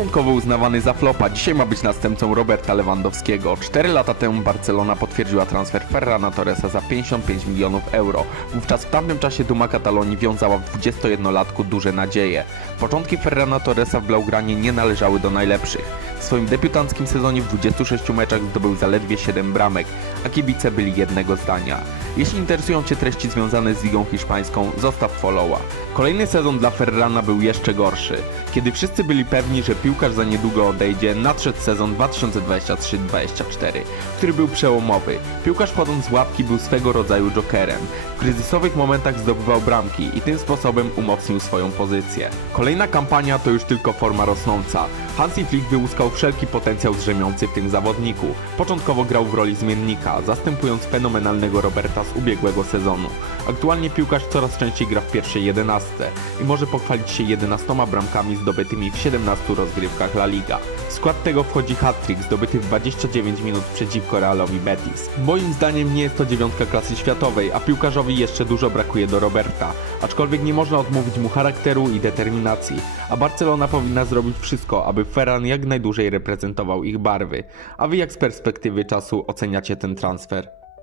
Początkowo uznawany za flopa, dzisiaj ma być następcą Roberta Lewandowskiego. Cztery lata temu Barcelona potwierdziła transfer Ferrana Torresa za 55 milionów euro. Wówczas w tamtym czasie duma Katalonii wiązała w 21-latku duże nadzieje. Początki Ferrana Torresa w Blaugranie nie należały do najlepszych. W swoim debiutanckim sezonie w 26 meczach zdobył zaledwie 7 bramek, a kibice byli jednego zdania. Jeśli interesują Cię treści związane z Ligą Hiszpańską, zostaw followa. Kolejny sezon dla Ferrana był jeszcze gorszy. Kiedy wszyscy byli pewni, że piłkarz za niedługo odejdzie, nadszedł sezon 2023-2024, który był przełomowy. Piłkarz wchodząc z łapki był swego rodzaju jokerem. W kryzysowych momentach zdobywał bramki i tym sposobem umocnił swoją pozycję. Kolejna kampania to już tylko forma rosnąca. Hansi Flick wyłuskał wszelki potencjał drzemiący w tym zawodniku. Początkowo grał w roli zmiennika, zastępując fenomenalnego Roberta z ubiegłego sezonu. Aktualnie piłkarz coraz częściej gra w pierwszej jedenastce i może pochwalić się 11 bramkami zdobytymi w 17 rozgrywkach La Liga. W skład tego wchodzi hat-trick zdobyty w 29 minut przeciwko Realowi Betis. Moim zdaniem nie jest to dziewiątka klasy światowej, a piłkarzowi jeszcze dużo brakuje do Roberta. Aczkolwiek nie można odmówić mu charakteru i determinacji, a Barcelona powinna zrobić wszystko, aby Ferran jak najdłużej reprezentował ich barwy. A wy jak z perspektywy czasu oceniacie ten transfer?